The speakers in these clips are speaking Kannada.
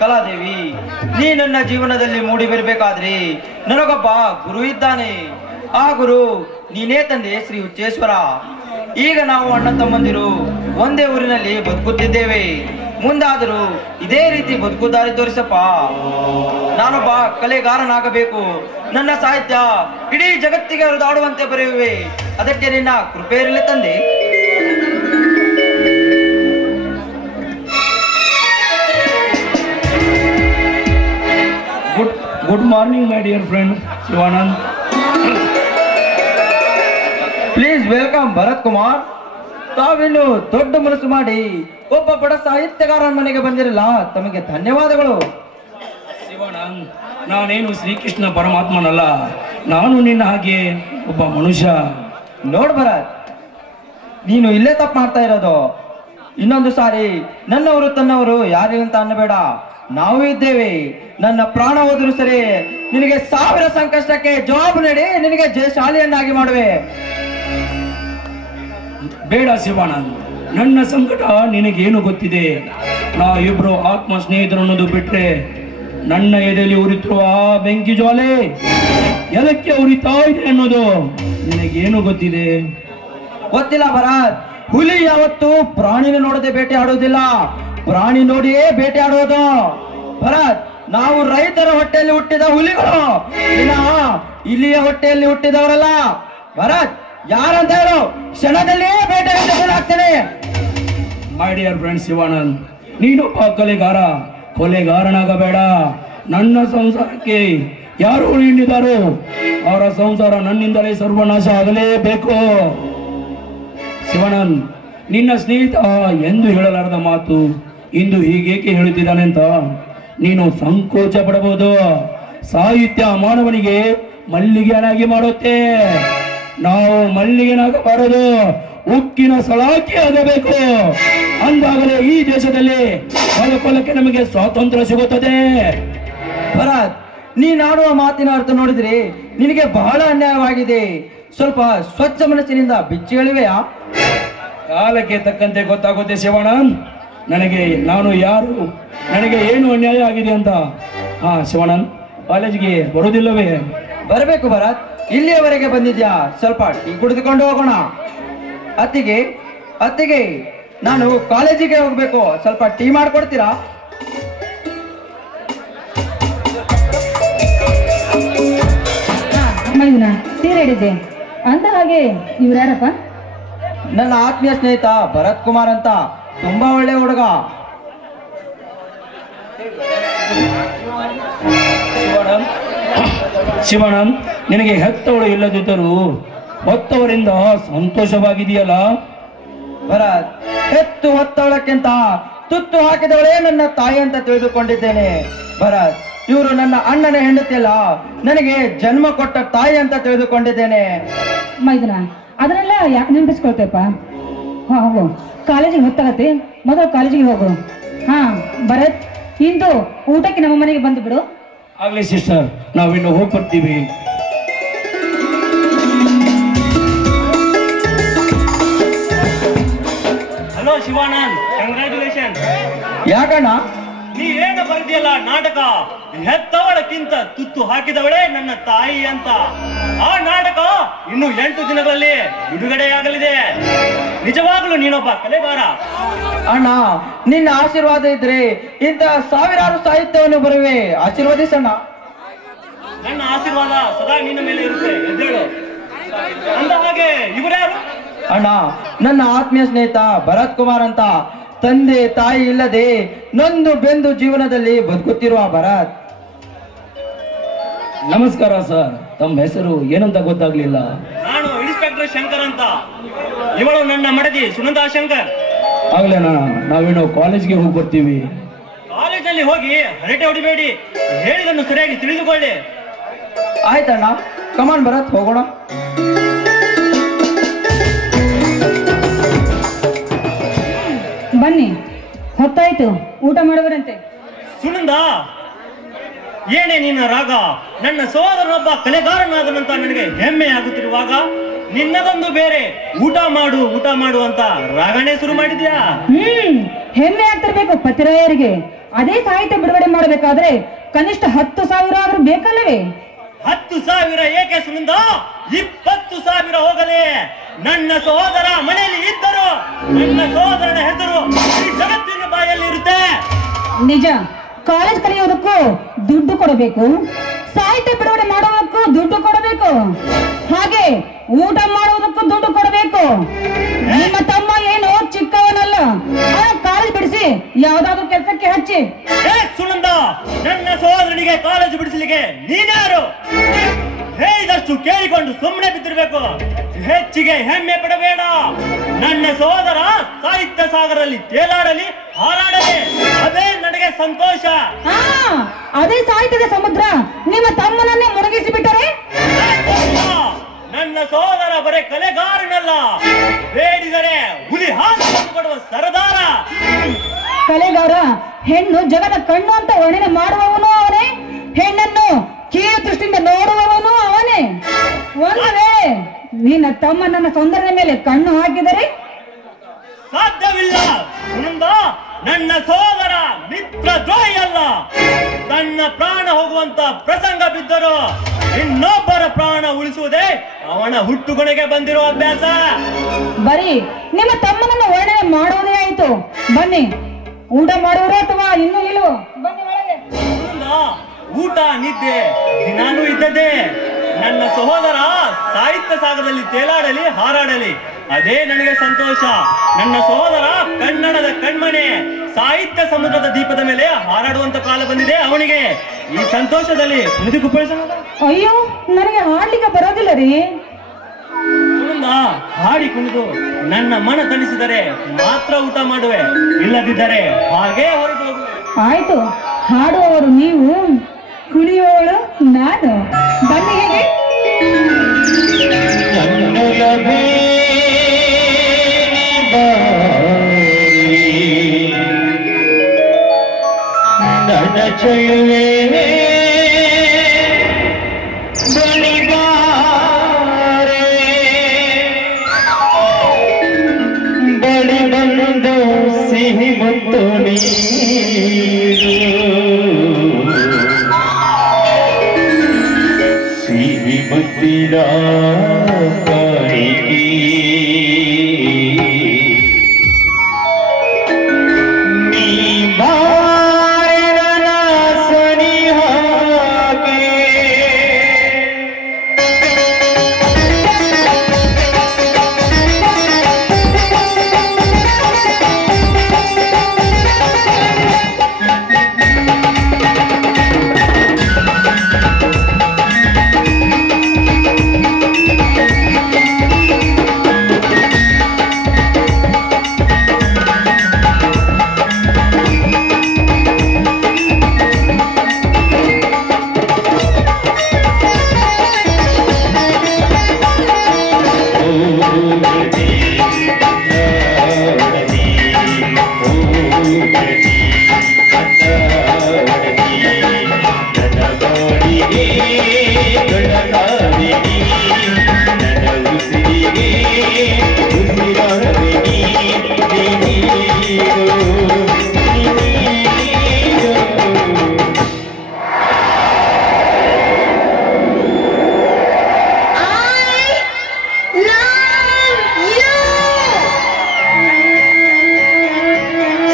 ಕಲಾದೇವಿ, ನೀ ನನ್ನ ಜೀವನದಲ್ಲಿ ಮೂಡಿ ಬರಬೇಕಾದ್ರೆ ನನಗೊಬ್ಬ ಗುರು ಇದ್ದಾನೆ. ಆ ಗುರು ನೀನೇ ತಂದೆ ಶ್ರೀ ಹುಚ್ಚೇಶ್ವರ. ಈಗ ನಾವು ಅಣ್ಣ ತಮ್ಮಂದಿರು ಒಂದೇ ಊರಿನಲ್ಲಿ ಬದುಕುತ್ತಿದ್ದೇವೆ. ಮುಂದಾದರೂ ಇದೇ ರೀತಿ ಬದುಕು ದಾರಿ ತೋರಿಸಪ್ಪ. ನಾನೊಬ್ಬ ಕಲೆಗಾರನಾಗಬೇಕು. ನನ್ನ ಸಾಹಿತ್ಯ ಇಡೀ ಜಗತ್ತಿಗೆ ಹರಿದಾಡುವಂತೆ ಬರೆಯುವೆ. ಅದಕ್ಕೆ ನಿನ್ನ ಕೃಪೆ ಇರಲಿ ತಂದೆ. Good morning my dear friend Shivanand. Please welcome Bharath Kumar. ತಾವಿನ್ನು ದೊಡ್ಡ ಮನಸ್ಸು ಮಾಡಿ ಒಬ್ಬ ಬಡ ಸಾಹಿತ್ಯಗಾರನ ಮನೆಗೆ ಬಂದಿರಲ್ಲ, ತಮಗೆ ಧನ್ಯವಾದಗಳು. ಶಿವಾನಂದ್, ನಾನೇನು ಶ್ರೀಕೃಷ್ಣ ಪರಮಾತ್ಮನಲ್ಲ, ನಾನು ನಿನ್ನ ಹಾಗೆ ಒಬ್ಬ ಮನುಷ್ಯ. ನೋಡ್ ಭರತ್, ನೀನು ಇಲ್ಲೇ ತಪ್ಪು ಮಾಡ್ತಾ ಇರೋದು. ಇನ್ನೊಂದು ಸಾರಿ ನನ್ನವರು ತನ್ನವರು ಯಾರು ಅಂತ ಅನ್ನಬೇಡ. ನಾವು ಇದ್ದೇವೆ. ನನ್ನ ಪ್ರಾಣ ಹೋದರೂ ಸರಿ ನಿನಗೆ 1000 ಸಂಕಷ್ಟಕ್ಕೆ ಜವಾಬ್ ನೀಡಿ ನಿನಗೆ ಜಯಶಾಲಿಯನ್ನಾಗಿ ಮಾಡುವೆ. ಬೇಡ ಶಿವಾನಂದ್, ನನ್ನ ಸಂಕಟ ನಿನಗೇನು ಗೊತ್ತಿದೆ? ನಾವಿಬ್ರು ಆತ್ಮ ಸ್ನೇಹಿತರು ಅನ್ನೋದು ಬಿಟ್ರೆ ನನ್ನ ಎದೆಯಲ್ಲಿ ಉರಿತಿರುವ ಬೆಂಕಿ ಜ್ವಾಲೆ ಎದಕ್ಕೆ ಉರಿತಾ ಇದೆ ಅನ್ನೋದು ನಿನಗೇನು ಗೊತ್ತಿದೆ? ಗೊತ್ತಿಲ್ಲ ಭರತ್. ಹುಲಿ ಯಾವತ್ತು ಪ್ರಾಣಿನ ನೋಡದೆ ಬೇಟೆ ಆಡುವುದಿಲ್ಲ, ಪ್ರಾಣಿ ನೋಡಿಯೇ ಬೇಟೆ ಆಡುವುದು. ಭರತ್, ನಾವು ರೈತರ ಹೊಟ್ಟೆಯಲ್ಲಿ ಹುಟ್ಟಿದ ಹುಲಿಗಳು, ಇಲ್ಲಿಯ ಹೊಟ್ಟೆಯಲ್ಲಿ ಹುಟ್ಟಿದವರಲ್ಲ. ಭರತ್, ಯಾರಂತ ಹೇಳು, ಕ್ಷಣದಲ್ಲೇ ಬೇಟೆ ಆಗ್ತೇನೆ. ಮೈ ಡಿಯರ್ ಫ್ರೆಂಡ್ ಶಿವಾನಂದ್, ನೀನೊಬ್ಬ ಕಲೆಗಾರ, ಕೊಲೆಗಾರನಾಗಬೇಡ. ನನ್ನ ಸಂಸಾರಕ್ಕೆ ಯಾರು ಹಿಂಡಿದಾರೋ ಅವರ ಸಂಸಾರ ನನ್ನಿಂದಲೇ ಸರ್ವನಾಶ ಆಗಲೇಬೇಕು. ಶಿವಾನಂದ್, ನಿನ್ನ ಸ್ನೇಹಿತ ಎಂದು ಹೇಳಲಾರದ ಮಾತು ಇಂದು ಹೀಗೇಕೆ ಹೇಳುತ್ತಿದ್ದಾನೆ ಅಂತ ನೀನು ಸಂಕೋಚ ಪಡಬಹುದು. ಸಾಹಿತ್ಯ ಮಾನವನಿಗೆ ಮಲ್ಲಿಗೆಯನ್ನಾಗಿ ಮಾಡುತ್ತೆ. ನಾವು ಮಲ್ಲಿಗೆನಾಗಬಾರದು, ಉಕ್ಕಿನ ಸಲಾಕಿ ಆಗಬೇಕು. ಅಂದಾಗಲೇ ಈ ದೇಶದಲ್ಲಿ ಬದುಕಲಿಕ್ಕೆ ನಮಗೆ ಸ್ವಾತಂತ್ರ್ಯ ಸಿಗುತ್ತದೆ. ಭರತ್, ನೀನಾಡುವ ಮಾತಿನ ಅರ್ಥ ನೋಡಿದ್ರೆ ನಿನಗೆ ಬಹಳ ಅನ್ಯಾಯವಾಗಿದೆ. ಸ್ವಲ್ಪ ಸ್ವಚ್ಛ ಮನಸ್ಸಿನಿಂದ ಬಿಚ್ಚಿ ಹೇಳಿವೆಯಾ? ಕಾಲಕ್ಕೆ ತಕ್ಕಂತೆ ಗೊತ್ತಾಗುತ್ತೆ ಶಿವಾನಂದ್, ನನಗೆ ನಾನು ಯಾರು, ನನಗೆ ಏನು ಅನ್ಯಾಯ ಆಗಿದೆ ಅಂತ. ಹಾ ಶಿವಾನಂದ್, ಕಾಲೇಜಿಗೆ ಬರುವುದಿಲ್ಲವೇ? ಬರಬೇಕು ಭರತ್, ಇಲ್ಲಿಯವರೆಗೆ ಬಂದಿದ್ಯಾ? ಸ್ವಲ್ಪ ಟೀ ಕುಡಿದುಕೊಂಡು ಹೋಗೋಣ. ಅತ್ತಿಗೆ ನಾನು ಕಾಲೇಜಿಗೆ ಹೋಗ್ಬೇಕು, ಸ್ವಲ್ಪ ಟೀ ಮಾಡ್ಕೊಡ್ತೀರಾ? ಟೀ ರೆಡಿದೆ ಅಂತ. ಹಾಗೆ ಇವ್ರು ಯಾರಪ್ಪ? ನನ್ನ ಆತ್ಮೀಯ ಸ್ನೇಹಿತ ಭರತ್ ಕುಮಾರ್ ಅಂತ, ತುಂಬಾ ಒಳ್ಳೆ ಹುಡುಗ. ಶಿವಾನಂದ್, ನಿನಗೆ ಹೆತ್ತವಳು ಇಲ್ಲದಿದ್ದರೂ ಹೊತ್ತವರಿಂದ ಸಂತೋಷವಾಗಿದೆಯಲ್ಲ? ಭರತ್, ಹೆತ್ತು ಹೊತ್ತವಳಕ್ಕಿಂತ ತುತ್ತು ಹಾಕಿದವಳೇ ನನ್ನ ತಾಯಿ ಅಂತ ತಿಳಿದುಕೊಂಡಿದ್ದೇನೆ. ಭರತ್, ಇವರು ನನ್ನ ಅಣ್ಣನ ಹೆಂಡತಿಯಲ್ಲ, ನನಗೆ ಜನ್ಮ ಕೊಟ್ಟ ತಾಯಿ ಅಂತ ತಿಳಿದುಕೊಂಡಿದ್ದೇನೆ. ಮೈದನ ಅದನ್ನೆಲ್ಲ ಯಾಕೆ ನೆನಪಿಸ್ಕೊಳ್ತೇಪ್ಪ? ಹೋಗು, ಕಾಲೇಜಿಗೆ ಹೊತ್ತಾಗತ್ತೆ, ಮೊದಲು ಕಾಲೇಜಿಗೆ ಹೋಗು. ಹಾ ಭರತ್, ಇಂದು ಊಟಕ್ಕೆ ನಮ್ಮ ಮನೆಗೆ ಬಂದು ಬಿಡು. ಆಗ್ಲಿ ಸಿಸ್ಟರ್, ನಾವಿನ್ನು ಹೋಗಿ ಬರ್ತೀವಿ. Hello Shivanand, congratulation. ಯಾಕಣ್ಣ? ನೀ ಏನು ಬರ್ದಿಯಲ್ಲ ನಾಟಕ, ಹೆತ್ತವಳಕ್ಕಿಂತ ತುತ್ತು ಹಾಕಿದವಳೇ ನನ್ನ ತಾಯಿ ಅಂತ. ಆ ನಾಟಕ ಇನ್ನು 8 ದಿನಗಳಲ್ಲಿ ಬಿಡುಗಡೆಯಾಗಲಿದೆ. ನಿಜವಾಗ್ಲೂ ನೀನೊಬ್ಬ ಕಲೆಗಾರ. ಅಣ್ಣ, ನಿನ್ನ ಆಶೀರ್ವಾದ ಇದ್ರೆ ಇಂತಹ ಸಾವಿರಾರು ಸಾಹಿತ್ಯವನ್ನು ಬರುವೆ. ಆಶೀರ್ವದಿಸಣ್ಣ. ನನ್ನ ಆಶೀರ್ವಾದ ಸದಾ ನಿನ್ನ ಮೇಲೆ ಇರುತ್ತೆ. ಎದ್ದೇಳು. ಅಂದ ಹಾಗೆ ಇವರ್ಯಾರು? ಅಣ್ಣ, ನನ್ನ ಆತ್ಮೀಯ ಸ್ನೇಹಿತ ಭರತ್ ಕುಮಾರ್ ಅಂತ. ತಂದೆ ತಾಯಿ ಇಲ್ಲದೆ ನೊಂದು ಬೆಂದು ಜೀವನದಲ್ಲಿ ಬದುಕುತ್ತಿರುವ ಭರತ್. ನಮಸ್ಕಾರ ಸರ್, ತಮ್ಮ ಹೆಸರು ಏನಂತ ಗೊತ್ತಾಗ್ಲಿಲ್ಲ. ನಾನು ಇನ್ಸ್ಪೆಕ್ಟರ್ ಶಂಕರ್ ಅಂತ. ಇವಳು ನನ್ನ ಮಡದಿ ಸುನಂದಾ ಶಂಕರ್. ಆಗ್ಲೇನ, ನಾವಿನ್ನು ಕಾಲೇಜ್ಗೆ ಹೋಗಿ ಬರ್ತೀವಿ. ಕಾಲೇಜಲ್ಲಿ ಹೋಗಿ ಹರಟೆ ಹೊಡಿಬೇಡಿ, ಹೇಳಿದನ್ನು ಸರಿಯಾಗಿ ತಿಳಿದುಕೊಳ್ಳಿ. ಆಯ್ತಣ್ಣ, ಕಮಾನ್ ಭರತ್, ಹೋಗೋಣ. ಬನ್ನಿ, ಹೊತ್ತಾಯ್ತು, ಊಟ ಮಾಡುವರಂತೆ. ಸುನಂದ, ಏನೇ ನಿನ್ನ ರಾಗ? ನನ್ನ ಸೋದರನೊಬ್ಬ ಕಲೆಗಾರನಾದನಂತ ನನಗೆ ಹೆಮ್ಮೆ ಆಗುತ್ತಿರುವಾಗ ನಿನ್ನದೊಂದು ಬೇರೆ, ಊಟ ಮಾಡು ಅಂತ ರಾಗಣೆ ಶುರು ಮಾಡಿದ್ಯಾ? ಹೆಮ್ಮೆ ಆಗ್ತಿರ್ಬೇಕು ಪತಿರಾಯರಿಗೆ. ಅದೇ ಸಾಹಿತ್ಯ ಬಿಡುಗಡೆ ಮಾಡಬೇಕಾದ್ರೆ ಕನಿಷ್ಠ 10,000 ಆದ್ರೂ ಬೇಕಲ್ಲವೇ? 10,000 ಏಕೆ ಸುನಂದ? 20,000 ಹೋಗಲಿ. ನನ್ನ ಸಹೋದರ ಮನೆಯಲ್ಲಿ ಇದ್ದರು, ನನ್ನ ಸಹೋದರನ ಹೆಸರು ಈ ಜಗತ್ತಿನ ಬಾಯಲ್ಲಿ ಇರುತ್ತೆ. ನಿಜ, ಕಾಲೇಜ್ ಕಲಿಯೋದಕ್ಕೂ ದುಡ್ಡು ಕೊಡಬೇಕು, ಸಾಹಿತ್ಯ ಬಿಡುಗಡೆ ಮಾಡೋದಕ್ಕೂ ದುಡ್ಡು ಕೊಡಬೇಕು, ಹಾಗೆ ಊಟ ಮಾಡುವುದಕ್ಕೂ ದುಡ್ಡು ಕೊಡಬೇಕು. ನಿಮ್ಮ ತಮ್ಮ ಏನು ಚಿಕ್ಕವನಲ್ಲ, ಕಾಲೇಜ್ ಬಿಡಿಸಿ ಯಾವ್ದಾದ್ರು ಕೆಲಸಕ್ಕೆ ಹಚ್ಚಿ. ಸುನಂದ, ನನ್ನ ಸಹೋದರನಿಗೆ ಕಾಲೇಜು ಬಿಡಿಸಲಿಕ್ಕೆ ನೀನ್ಯಾರು? ಹೇಳಿದಷ್ಟು ಕೇಳಿಕೊಂಡು ಸುಮ್ಮನೆ ಬಿದ್ದಿರ್ಬೇಕು. ಹೆಚ್ಚಿಗೆ ಹೆಮ್ಮೆ ಪಡಬೇಡ. ನನ್ನ ಸಹೋದರ ಸಾಹಿತ್ಯ ಸಾಗರದಲ್ಲಿ ತೇಲಾಡಲಿ, ಹಾರಾಡಲಿ, ಅದೇ ನನಗೆ ಸಂತೋಷ. ಅದೇ ಸಾಹಿತ್ಯದ ಸಮುದ್ರ ನಿಮ್ಮ ತಮ್ಮನನ್ನೇ ಮುಳುಗಿಸಿ ಬಿಟ್ಟರೆ? ನನ್ನ ಸಹೋದರ ಬರೇ ಕಲೆಗಾರನಲ್ಲ, ಬೇಡಿದರೆ ಹುಲಿ ಹಾಲು ಕೊಡುವ ಸರದಾರ. ಕಲೆಗಾರ, ಹೆಣ್ಣು ಜಗದ ಕಣ್ಣು ಅಂತ ವರ್ಣನೆ ಮಾಡುವವನು ಅವನೇ, ಹೆಣ್ಣನ್ನು ಕೀಳು ದೃಷ್ಟಿಯಿಂದ ನೋಡುವವನು ಅವನೇ. ಒಂದು ವೇಳೆ ನಿನ್ನ ತಮ್ಮ ನನ್ನ ಸೌಂದರ್ಯದ ಮೇಲೆ ಕಣ್ಣು ಹಾಕಿದರೆ? ಸಾಧ್ಯವಿಲ್ಲ ಸುನಂದ. ನನ್ನ ಸಹೋದರ ಮಿತ್ರ ದ್ರೋಹಿ ಅಲ್ಲ. ತನ್ನ ಪ್ರಾಣ ಹೋಗುವಂತ ಪ್ರಸಂಗ ಬಿದ್ದರು ಇನ್ನೊಬ್ಬರ ಪ್ರಾಣ ಉಳಿಸುವುದೇ ಅವನ ಹುಟ್ಟುಗೊಣೆಗೆ ಬಂದಿರೋ ಅಭ್ಯಾಸ. ಬರೀ ನಿಮ್ಮ ತಮ್ಮನನ್ನು ವರ್ಣನೆ ಮಾಡುವುದೇ ಆಯ್ತು. ಬನ್ನಿ, ಊಟ ಮಾಡುವರೋ ಅಥವಾ ಇನ್ನೂ ನಿಲ್ಲುವ? ಬನ್ನಿ ಒಳಗೆ. ಊಟ ನಿದ್ದೆ ದಿನಾನೂ ಇದ್ದದ್ದೇ. ನನ್ನ ಸಹೋದರ ಸಾಹಿತ್ಯ ಸಾಗರದಲ್ಲಿ ತೇಲಾಡಲಿ, ಹಾರಾಡಲಿ, ಅದೇ ನನಗೆ ಸಂತೋಷ. ನನ್ನ ಸಹೋದರ ಕನ್ನಡದ ಕಣ್ಮನೆ, ಸಾಹಿತ್ಯ ಸಮುದ್ರದ ದೀಪದ ಮೇಲೆ ಹಾರಾಡುವಂತ ಕಾಲ ಬಂದಿದೆ ಅವನಿಗೆ. ಈ ಸಂತೋಷದಲ್ಲಿ ಅಯ್ಯೋ, ನನಗೆ ಹಾಡ್ಲಿಕ್ಕೆ ಬರೋದಿಲ್ಲ ರೀ. ಹಾಡಿ ಕುಣಿದು ನನ್ನ ಮನ ತಣಿಸಿದರೆ ಮಾತ್ರ ಊಟ ಮಾಡುವೆ, ಇಲ್ಲದಿದ್ದರೆ ಹಾಗೇ ಹೊರಟು ಹೋಗುವೆ. ಆಯ್ತು, ಹಾಡುವವರು ನೀವು, ಕುಣಿಯೋಳು ನಾನು. ಬನ್ನಿ ಹೇಗೆ? ಬಳಿ ಬಂದು ಸಿಹಿ ಮುತ್ತು ಸಿಹಿ ಮುತ್ತಿನ ಕಾಣಿಕೆ ನೀ ಬಾರನ ಸನಿಹಾಗೆ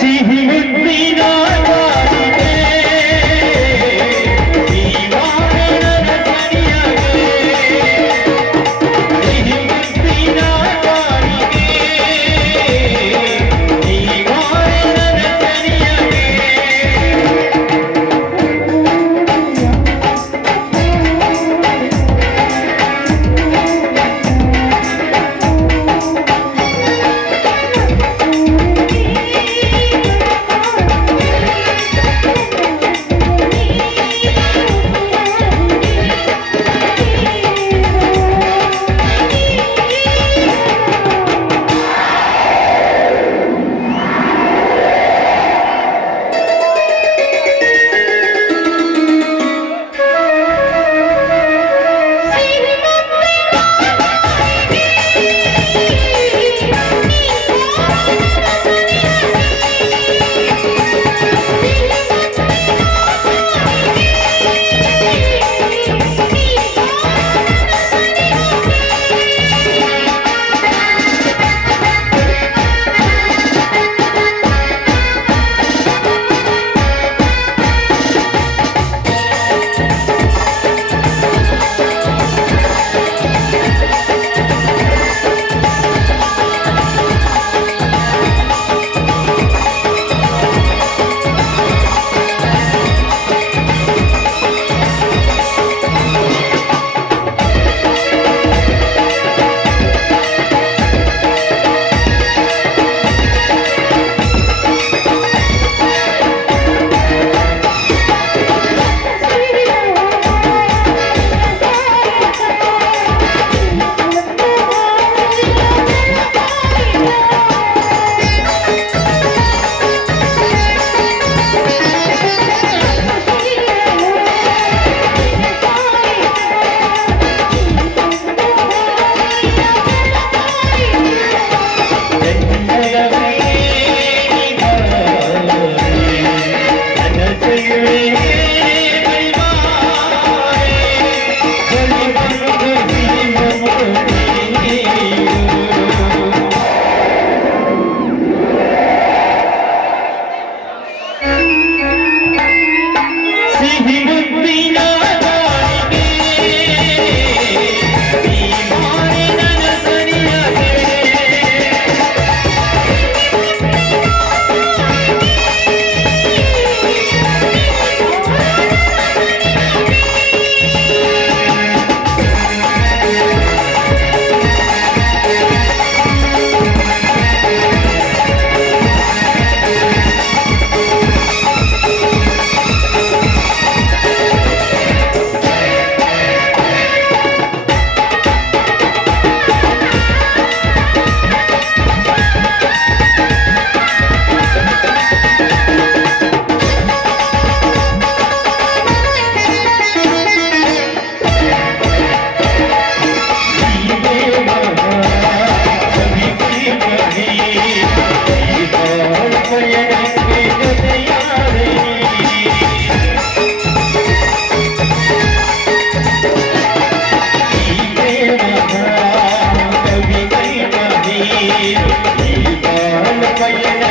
ಸಿಹಿ ಮುತ್ತಿನ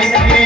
ನಿನಗೆ